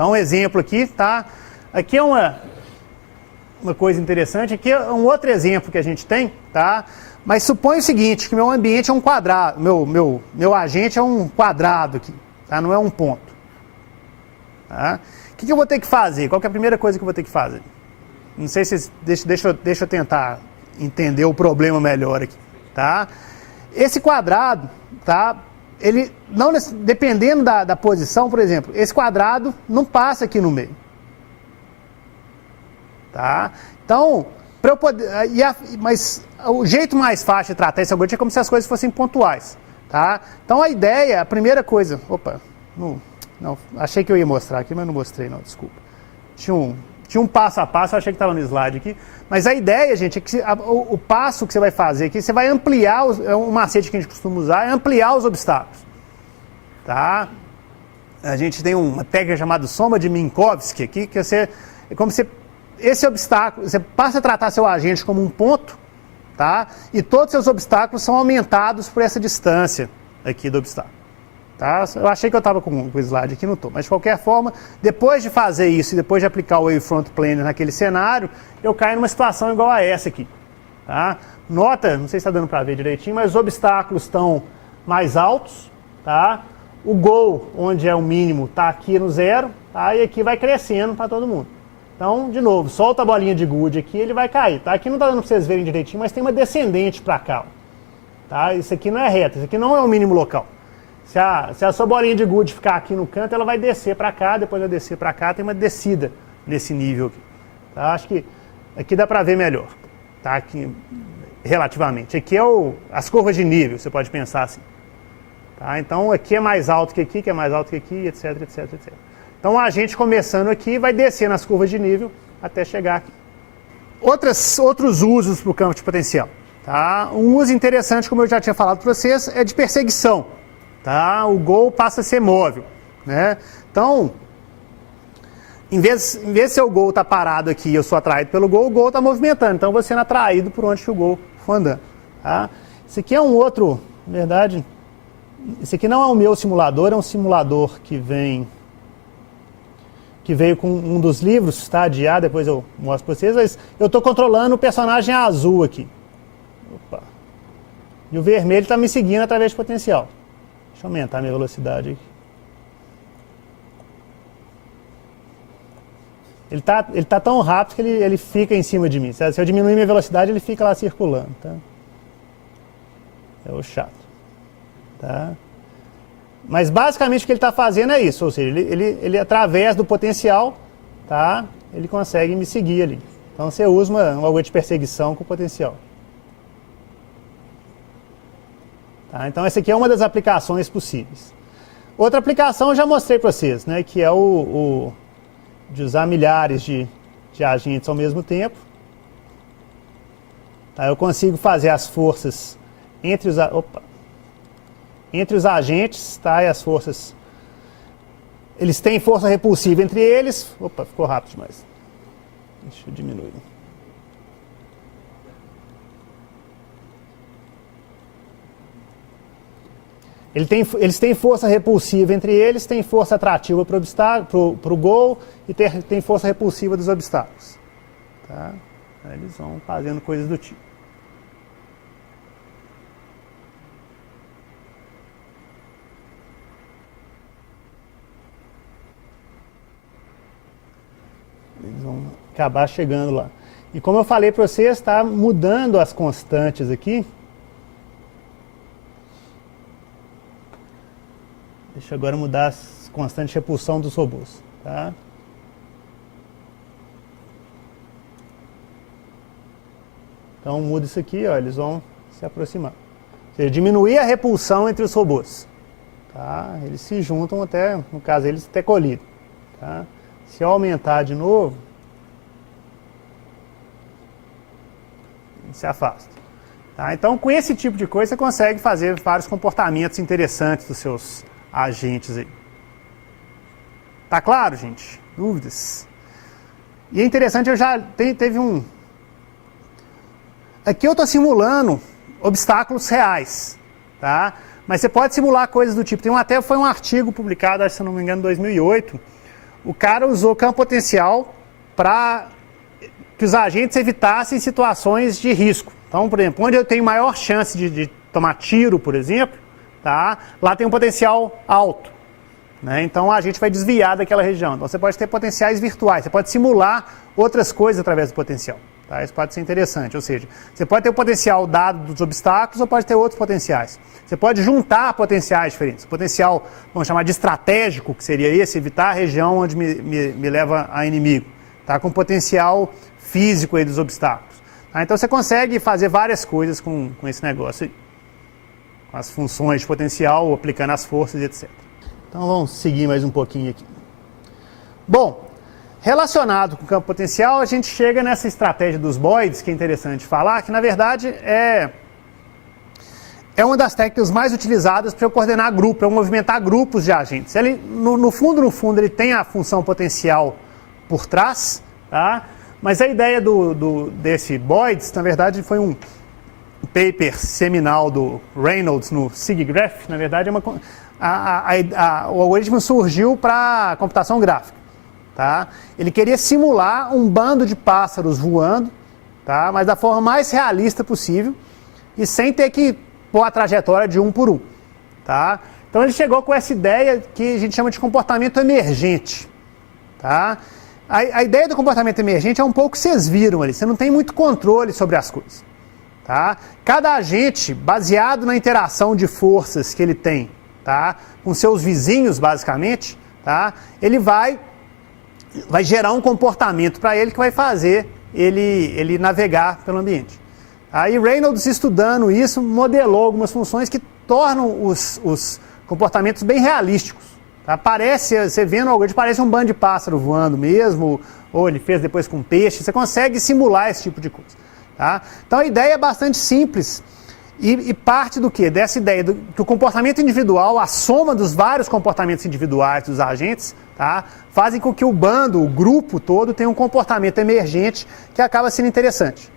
Então, um exemplo aqui, tá? Aqui é uma coisa interessante, aqui é um outro exemplo que a gente tem, tá? Mas supõe o seguinte, que meu ambiente é um quadrado, meu agente é um quadrado aqui, tá? Não é um ponto. Tá? O que eu vou ter que fazer? Qual que é a primeira coisa que eu vou ter que fazer? Não sei se... Deixa eu tentar entender o problema melhor aqui, tá? Esse quadrado, tá? Ele, não, dependendo da posição, por exemplo, esse quadrado não passa aqui no meio. Tá? Então, para eu poder... mas o jeito mais fácil de tratar esse algoritmo é como se as coisas fossem pontuais. Tá? Então, a ideia, a primeira coisa... Opa, não, achei que eu ia mostrar aqui, mas não mostrei, não, desculpa. Tinha um passo a passo, eu achei que estava no slide aqui. Mas a ideia, gente, é que o passo que você vai fazer aqui, você vai ampliar, um macete que a gente costuma usar, é ampliar os obstáculos. Tá? A gente tem uma técnica chamada soma de Minkowski aqui, que é como se esse obstáculo, você passa a tratar seu agente como um ponto, tá? E todos os seus obstáculos são aumentados por essa distância aqui do obstáculo. Tá? Eu achei que eu estava com o slide aqui, não estou. Mas, de qualquer forma, depois de fazer isso e depois de aplicar o Wavefront Planner naquele cenário, eu caio numa situação igual a essa aqui. Tá? Nota, não sei se está dando para ver direitinho, mas os obstáculos estão mais altos. Tá? O goal, onde é o mínimo, está aqui no 0. Tá? E aqui vai crescendo para todo mundo. Então, de novo, solta a bolinha de gude aqui, ele vai cair. Tá? Aqui não está dando para vocês verem direitinho, mas tem uma descendente para cá. Tá? Isso aqui não é reto, isso aqui não é o mínimo local. Se a sua bolinha de gude ficar aqui no canto, ela vai descer para cá, depois vai descer para cá, tem uma descida nesse nível aqui. Tá? Acho que aqui dá para ver melhor, tá? Aqui, relativamente. Aqui é as curvas de nível, você pode pensar assim. Tá? Então, aqui é mais alto que aqui é mais alto que aqui, etc, etc, etc. Então, a gente começando aqui vai descer nas curvas de nível até chegar aqui. Outros usos para o campo de potencial. Tá? Um uso interessante, como eu já tinha falado para vocês, é de perseguição. Tá? O goal passa a ser móvel. Né? Então, em vez de seu goal estar parado aqui e eu sou atraído pelo goal, o goal está movimentando. Então, eu vou sendo atraído por onde o goal for andando. Tá? Esse aqui é um outro, na verdade, esse aqui não é o meu simulador, é um simulador que veio com um dos livros, tá? De A, depois eu mostro para vocês, mas eu estou controlando o personagem azul aqui. Opa. E o vermelho está me seguindo através de potencial. Deixa eu aumentar a minha velocidade aqui. Ele tá tão rápido que ele fica em cima de mim. Se eu diminuir minha velocidade, ele fica lá circulando. Tá? É o chato. Tá? Mas basicamente o que ele está fazendo é isso. Ou seja, ele através do potencial, tá? Ele consegue me seguir ali. Então você usa um algoritmo de perseguição com potencial. Tá? Então, essa aqui é uma das aplicações possíveis. Outra aplicação eu já mostrei para vocês, né, que é de usar milhares de agentes ao mesmo tempo. Tá? Eu consigo fazer as forças entre os agentes, tá? E as forças... Eles têm força repulsiva entre eles. Opa, ficou rápido demais. Deixa eu diminuir. Eles têm força repulsiva entre eles, têm força atrativa para o goal e tem força repulsiva dos obstáculos. Tá? Aí eles vão fazendo coisas do tipo. Eles vão acabar chegando lá. E como eu falei para vocês, está mudando as constantes aqui. Deixa eu agora mudar as constantes de repulsão dos robôs. Tá? Então muda isso aqui, ó, eles vão se aproximar. Ou seja, diminuir a repulsão entre os robôs. Tá? Eles se juntam até, no caso eles até colidem. Tá? Se eu aumentar de novo, ele se afasta. Tá? Então, com esse tipo de coisa, você consegue fazer vários comportamentos interessantes dos seus agentes aí. Tá claro, gente? Dúvidas? E é interessante, teve um... Aqui eu estou simulando obstáculos reais, tá? Mas você pode simular coisas do tipo... Foi um artigo publicado, se não me engano, em 2008, o cara usou campo potencial para que os agentes evitassem situações de risco. Então, por exemplo, onde eu tenho maior chance de tomar tiro, por exemplo, tá? Lá tem um potencial alto. Né? Então, a gente vai desviar daquela região. Então, você pode ter potenciais virtuais, você pode simular outras coisas através do potencial. Tá? Isso pode ser interessante, ou seja, você pode ter o potencial dado dos obstáculos ou pode ter outros potenciais. Você pode juntar potenciais diferentes. O potencial, vamos chamar de estratégico, que seria esse, evitar a região onde me leva a inimigo, tá? Com potencial físico aí dos obstáculos. Tá? Então você consegue fazer várias coisas com esse negócio aí. Com as funções de potencial, aplicando as forças, etc. Então vamos seguir mais um pouquinho aqui. Bom, relacionado com o campo potencial, a gente chega nessa estratégia dos BOIDs, que é interessante falar, que na verdade é uma das técnicas mais utilizadas para eu coordenar grupo, para eu movimentar grupos de agentes. Ele, no fundo, ele tem a função potencial por trás, tá? Mas a ideia desse BOIDs, na verdade, foi um paper seminal do Reynolds no SIGGRAPH. Na verdade, o algoritmo surgiu para computação gráfica. Tá? Ele queria simular um bando de pássaros voando, tá? Mas da forma mais realista possível e sem ter que pôr a trajetória de um por um. Tá? Então ele chegou com essa ideia que a gente chama de comportamento emergente. Tá? A ideia do comportamento emergente é um pouco que vocês viram ali, você não tem muito controle sobre as coisas. Tá? Cada agente, baseado na interação de forças que ele tem, tá? Com seus vizinhos, basicamente, tá? Ele vai gerar um comportamento para ele que vai fazer ele navegar pelo ambiente. Aí Reynolds, estudando isso, modelou algumas funções que tornam os comportamentos bem realísticos. Tá? Você vendo o algoritmo, parece um bando de pássaro voando mesmo, ou ele fez depois com peixe, você consegue simular esse tipo de coisa. Tá? Então a ideia é bastante simples e parte do quê? Dessa ideia que o comportamento individual, a soma dos vários comportamentos individuais dos agentes, tá? Fazem com que o bando, o grupo todo, tenha um comportamento emergente que acaba sendo interessante.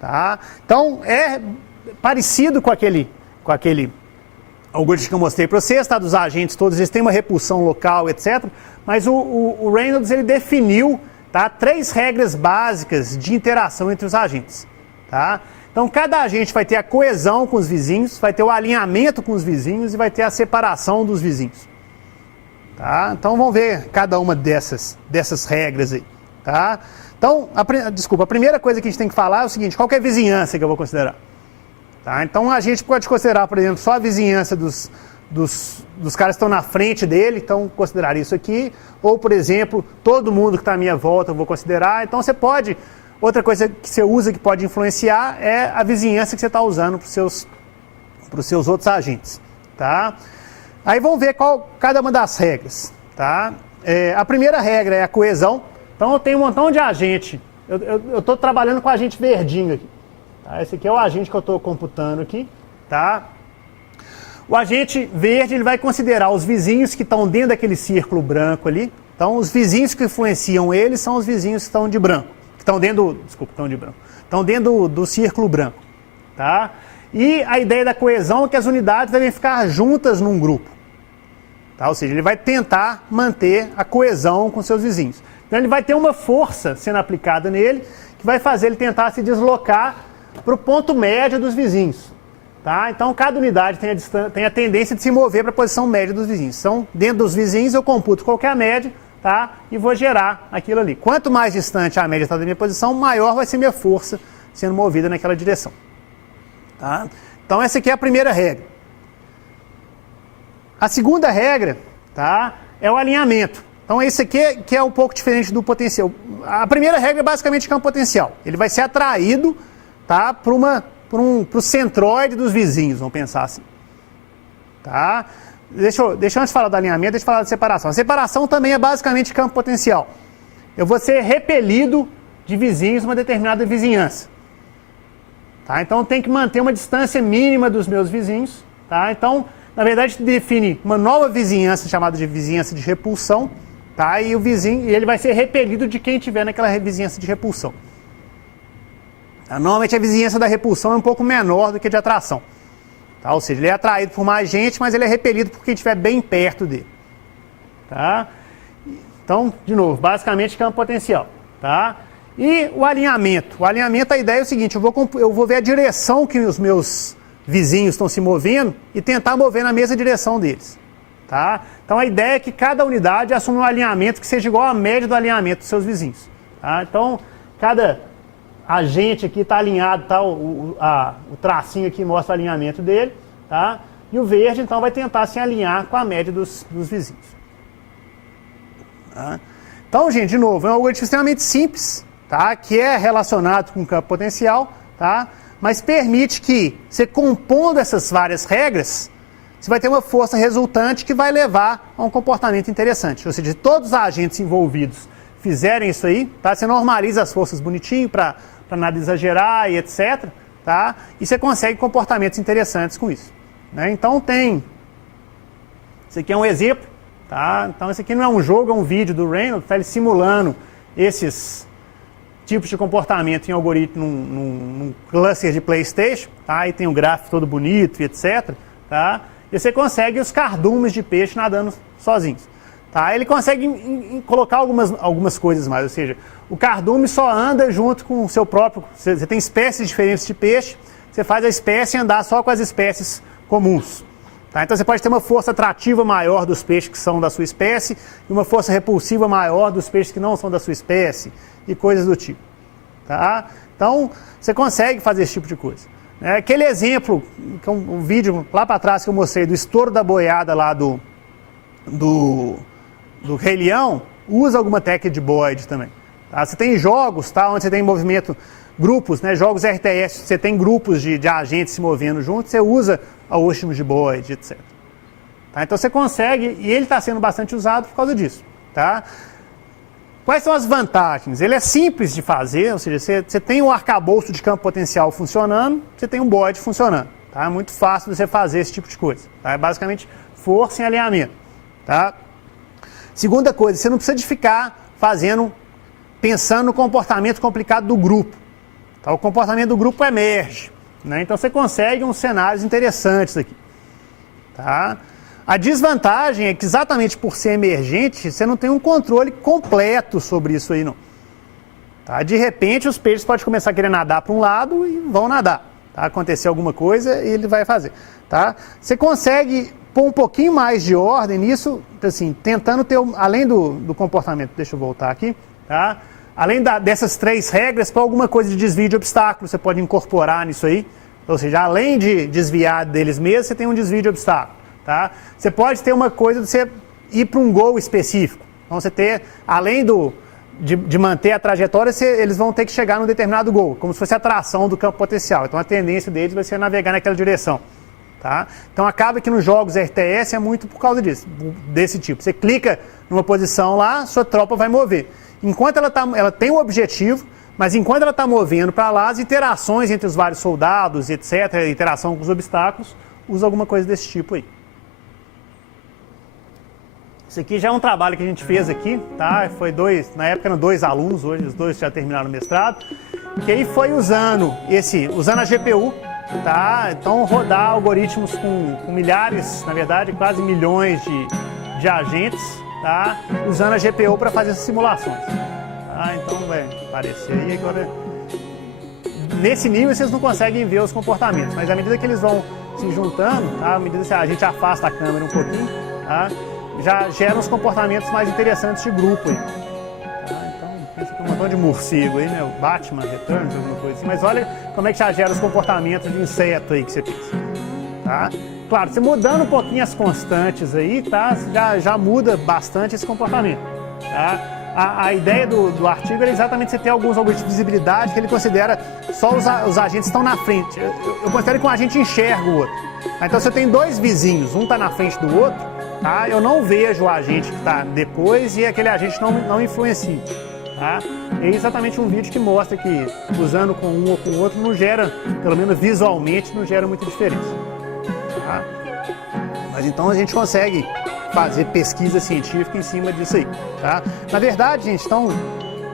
Tá? Então, é parecido com aquele algoritmo que eu mostrei para vocês, tá? Dos agentes todos, eles têm uma repulsão local, etc. Mas o Reynolds, ele definiu, tá? 3 regras básicas de interação entre os agentes. Tá? Então, cada agente vai ter a coesão com os vizinhos, vai ter o alinhamento com os vizinhos e vai ter a separação dos vizinhos. Tá? Então vamos ver cada uma dessas regras aí. Tá? Então, a primeira coisa que a gente tem que falar é o seguinte: qual que é a vizinhança que eu vou considerar? Tá? Então a gente pode considerar, por exemplo, só a vizinhança dos caras que estão na frente dele, então considerar isso aqui. Ou, por exemplo, todo mundo que está à minha volta eu vou considerar. Então você pode. Outra coisa que você usa que pode influenciar é a vizinhança que você está usando para os seus outros agentes. Tá? Aí vamos ver cada uma das regras. Tá? A primeira regra é a coesão. Então eu tenho um montão de agente. Eu estou trabalhando com agente verdinho aqui. Tá? Esse aqui é o agente que eu estou computando aqui. Tá? O agente verde ele vai considerar os vizinhos que estão dentro daquele círculo branco ali. Então os vizinhos que influenciam ele são os vizinhos que estão de branco. Estão dentro do círculo branco. Tá? E a ideia da coesão é que as unidades devem ficar juntas num grupo. Tá? Ou seja, ele vai tentar manter a coesão com seus vizinhos. Então ele vai ter uma força sendo aplicada nele que vai fazer ele tentar se deslocar para o ponto médio dos vizinhos. Tá? Então cada unidade tem a tendência de se mover para a posição média dos vizinhos. Então dentro dos vizinhos eu computo qual que é a média, tá? E vou gerar aquilo ali. Quanto mais distante a média está da minha posição, maior vai ser minha força sendo movida naquela direção. Tá? Então essa aqui é a primeira regra. A segunda regra, tá, é o alinhamento. Então esse aqui que é um pouco diferente do potencial. A primeira regra é basicamente campo potencial. Ele vai ser atraído, tá, para o centroide dos vizinhos, vamos pensar assim. Tá? Deixa eu antes de falar do alinhamento, deixa eu falar da separação. A separação também é basicamente campo potencial. Eu vou ser repelido de vizinhos numa determinada vizinhança. Tá? Então tem que manter uma distância mínima dos meus vizinhos. Tá? Então, na verdade, define uma nova vizinhança chamada de vizinhança de repulsão. Tá? E o vizinho ele vai ser repelido de quem estiver naquela vizinhança de repulsão. Tá? Normalmente a vizinhança da repulsão é um pouco menor do que a de atração. Tá? Ou seja, ele é atraído por mais gente, mas ele é repelido por quem estiver bem perto dele. Tá? Então, de novo, basicamente campo potencial, tá? E o alinhamento. O alinhamento, a ideia é o seguinte, eu vou ver a direção que os meus vizinhos estão se movendo e tentar mover na mesma direção deles, tá? Então, a ideia é que cada unidade assume um alinhamento que seja igual à média do alinhamento dos seus vizinhos, tá? Então, cada agente aqui está alinhado, tá? O tracinho aqui mostra o alinhamento dele, tá? E o verde, então, vai tentar se alinhar com a média dos vizinhos. Tá? Então, gente, de novo, é um algoritmo extremamente simples, tá? Que é relacionado com o campo potencial, tá? Mas permite que, você compondo essas várias regras, você vai ter uma força resultante que vai levar a um comportamento interessante. Ou seja, se todos os agentes envolvidos fizerem isso aí, tá? Você normaliza as forças bonitinho para nada exagerar e etc. Tá? E você consegue comportamentos interessantes com isso. Né? Então esse aqui é um exemplo. Tá? Então esse aqui não é um jogo, é um vídeo do Reynolds, tá? Ele simulando esses tipos de comportamento em algoritmo num cluster de PlayStation. Tá? Aí tem um gráfico todo bonito e etc. Tá? E você consegue os cardumes de peixe nadando sozinhos. Tá? Ele consegue colocar algumas coisas mais, ou seja, o cardume só anda junto com o seu próprio... Você tem espécies diferentes de peixe, você faz a espécie andar só com as espécies comuns. Tá? Então você pode ter uma força atrativa maior dos peixes que são da sua espécie e uma força repulsiva maior dos peixes que não são da sua espécie e coisas do tipo. Tá? Então você consegue fazer esse tipo de coisa. Aquele exemplo, um vídeo lá para trás que eu mostrei do estouro da boiada lá do Rei Leão, usa alguma técnica de Boyd também. Tá? Você tem jogos, tá, onde você tem movimento, grupos, né, jogos RTS, você tem grupos de agentes se movendo juntos, você usa algoritmos de Boyd, etc. Tá? Então você consegue, e ele está sendo bastante usado por causa disso. Tá? Quais são as vantagens? Ele é simples de fazer, ou seja, você tem um arcabouço de campo potencial funcionando, você tem um Boyd funcionando. Tá? É muito fácil você fazer esse tipo de coisa. Tá? É basicamente força em alinhamento. Tá? Segunda coisa, você não precisa de ficar pensando no comportamento complicado do grupo. Tá? O comportamento do grupo emerge. Né? Então você consegue uns cenários interessantes aqui. Tá? A desvantagem é que exatamente por ser emergente, você não tem um controle completo sobre isso aí, não. Tá? De repente os peixes podem começar a querer nadar para um lado e vão nadar. Tá? Acontecer alguma coisa e ele vai fazer. Tá? Você consegue pôr um pouquinho mais de ordem nisso, assim, tentando ter, além do comportamento, deixa eu voltar aqui, tá? Além dessas três regras, para alguma coisa de desvio de obstáculos, você pode incorporar nisso aí, ou seja, além de desviar deles mesmos, você tem um desvio de obstáculo, tá? Você pode ter uma coisa de você ir para um gol específico, então você ter, além de manter a trajetória, eles vão ter que chegar num determinado gol, como se fosse a atração do campo potencial, então a tendência deles vai ser navegar naquela direção. Tá? Então acaba que nos jogos RTS é muito por causa desse tipo. Você clica numa posição lá, sua tropa vai mover. Enquanto ela tem um objetivo, mas enquanto ela está movendo para lá, as interações entre os vários soldados, etc., a interação com os obstáculos, usa alguma coisa desse tipo aí. Isso aqui já é um trabalho que a gente fez aqui, tá? Na época eram 2 alunos, hoje os 2 já terminaram o mestrado, que aí foi usando a GPU, tá? Então rodar algoritmos com milhares, na verdade quase milhões de agentes, tá? Usando a GPU para fazer essas simulações. Tá? Então vai aparecer aí agora. Nesse nível vocês não conseguem ver os comportamentos, mas à medida que eles vão se juntando, tá? À medida que a gente afasta a câmera um pouquinho, tá? Já geram os comportamentos mais interessantes de grupo aí. Tá? Então pensa que um montão de morcego aí, né? O Batman Returns, alguma coisa assim, mas olha como é que já gera os comportamentos de inseto aí que você pensa. Tá? Claro, você mudando um pouquinho as constantes aí, tá? Já muda bastante esse comportamento. Tá? A ideia do artigo é exatamente você ter alguns algoritmos de visibilidade que ele considera só os agentes estão na frente. Eu considero que um agente enxerga o outro. Então, se eu tenho 2 vizinhos, um está na frente do outro, tá? Eu não vejo o agente que está depois e aquele agente não influencia. Tá? É exatamente um vídeo que mostra que usando com um ou com o outro não gera, pelo menos visualmente, não gera muita diferença. Tá? Mas então a gente consegue fazer pesquisa científica em cima disso aí. Tá? Na verdade, gente, então,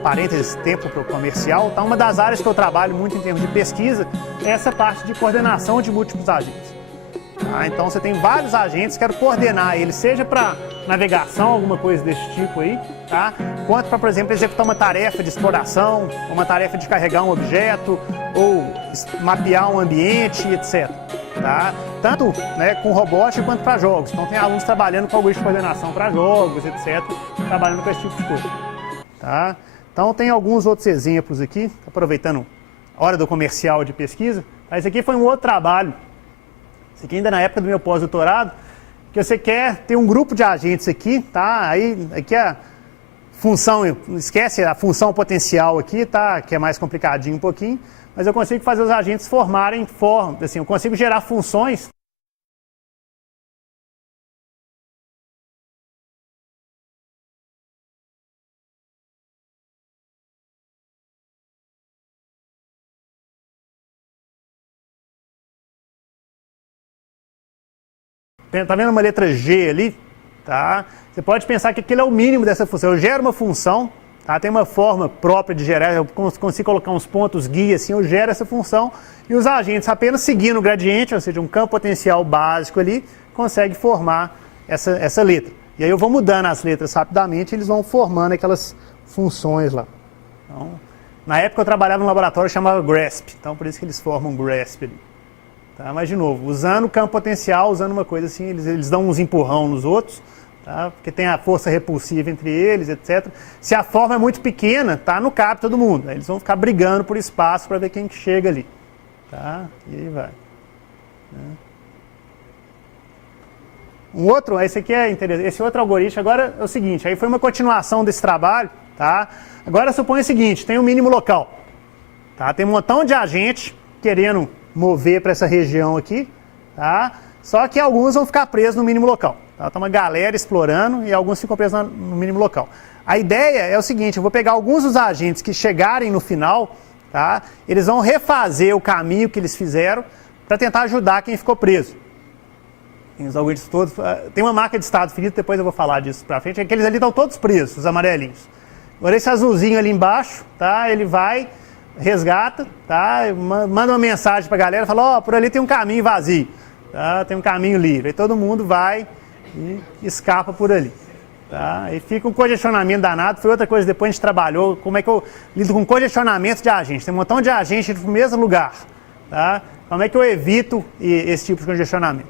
parênteses, tempo para o comercial, tá? Uma das áreas que eu trabalho muito em termos de pesquisa é essa parte de coordenação de múltiplos agentes. Tá? Então você tem vários agentes, quero coordenar eles, seja para navegação, alguma coisa desse tipo aí, tá? Quanto para, por exemplo, executar uma tarefa de exploração, uma tarefa de carregar um objeto, ou mapear um ambiente, etc. Tá? Tanto, né, com robótica quanto para jogos. Então tem alunos trabalhando com algoritmo de coordenação para jogos, etc., trabalhando com esse tipo de coisa. Tá? Então tem alguns outros exemplos aqui, aproveitando a hora do comercial de pesquisa. Esse aqui foi um outro trabalho, esse aqui ainda na época do meu pós-doutorado, que você quer ter um grupo de agentes aqui, tá? Aí aqui a função, esquece a função potencial aqui, tá? Que é mais complicadinho um pouquinho, mas eu consigo fazer os agentes formarem forma, assim, eu consigo gerar funções. Tá vendo uma letra G ali? Tá? Você pode pensar que aquilo é o mínimo dessa função. Eu gero uma função, tá? Tem uma forma própria de gerar, eu consigo colocar uns pontos guia assim, eu gero essa função e os agentes apenas seguindo o gradiente, ou seja, um campo potencial básico ali, consegue formar essa letra. E aí eu vou mudando as letras rapidamente e eles vão formando aquelas funções lá. Então, na época eu trabalhava num laboratório que chamava GRASP, então por isso que eles formam GRASP ali. Tá? Mas, de novo, usando o campo potencial, usando uma coisa assim, eles dão uns empurrão nos outros, tá? Porque tem a força repulsiva entre eles, etc. Se a forma é muito pequena, tá? Não cabe todo mundo. Aí eles vão ficar brigando por espaço para ver quem que chega ali. Tá? E aí vai. Um outro, esse aqui é interessante, esse outro algoritmo agora é o seguinte, aí foi uma continuação desse trabalho, tá? Agora suponha o seguinte, tem um mínimo local, tá? Tem um montão de agente querendo mover para essa região aqui, tá? Só que alguns vão ficar presos no mínimo local. Tá? Tem uma galera explorando e alguns ficam presos no mínimo local. A ideia é o seguinte, eu vou pegar alguns dos agentes que chegarem no final, tá? Eles vão refazer o caminho que eles fizeram para tentar ajudar quem ficou preso. Tem os algoritmos todos, tem uma marca de estado finito, depois eu vou falar disso para frente, aqueles ali estão todos presos, os amarelinhos. Agora esse azulzinho ali embaixo, tá? Ele vai, resgata, tá? Manda uma mensagem para a galera, fala, ó, por ali tem um caminho vazio, tá? Tem um caminho livre. Aí todo mundo vai e escapa por ali, tá? E fica um congestionamento danado. Foi outra coisa, depois a gente trabalhou, como é que eu lido com congestionamento de agentes. Tem um montão de agentes no mesmo lugar, tá? Como é que eu evito esse tipo de congestionamento,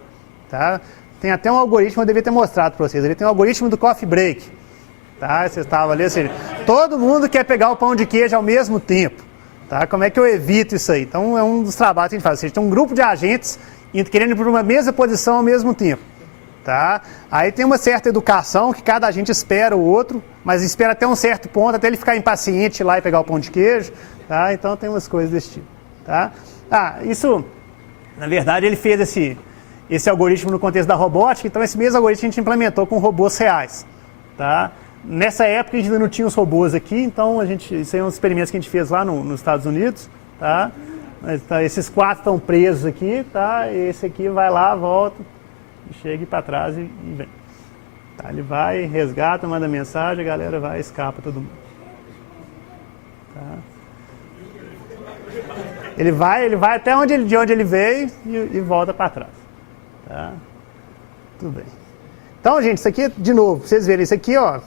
tá? Tem até um algoritmo, eu devia ter mostrado para vocês. Ele tem um algoritmo do coffee break, tá? Você estava ali, assim, todo mundo quer pegar o pão de queijo ao mesmo tempo. Tá? Como é que eu evito isso aí? Então é um dos trabalhos que a gente faz. Ou seja, tem um grupo de agentes querendo ir para uma mesma posição ao mesmo tempo. Tá? Aí tem uma certa educação que cada agente espera o outro, mas espera até um certo ponto, até ele ficar impaciente lá e pegar o pão de queijo. Tá? Então tem umas coisas desse tipo. Tá? Isso, na verdade, ele fez esse algoritmo no contexto da robótica, então esse mesmo algoritmo a gente implementou com robôs reais. Tá? Nessa época a gente ainda não tinha os robôs aqui, então isso aí é um experimentos que a gente fez lá nos Estados Unidos, tá? Então, esses 4 estão presos aqui, tá? E esse aqui vai lá, volta, chega para trás e vem. Tá? Ele vai, resgata, manda mensagem, a galera vai, escapa todo mundo. Tá? Ele vai até de onde ele veio e volta para trás. Tá? Tudo bem. Então, gente, isso aqui, de novo, pra vocês verem, isso aqui, ó,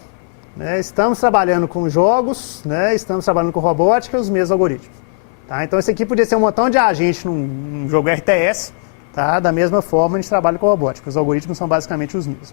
né, estamos trabalhando com jogos, né, estamos trabalhando com robótica, os mesmos algoritmos. Tá? Então, esse aqui podia ser um montão de agente num jogo RTS, tá? Da mesma forma a gente trabalha com robótica, os algoritmos são basicamente os mesmos.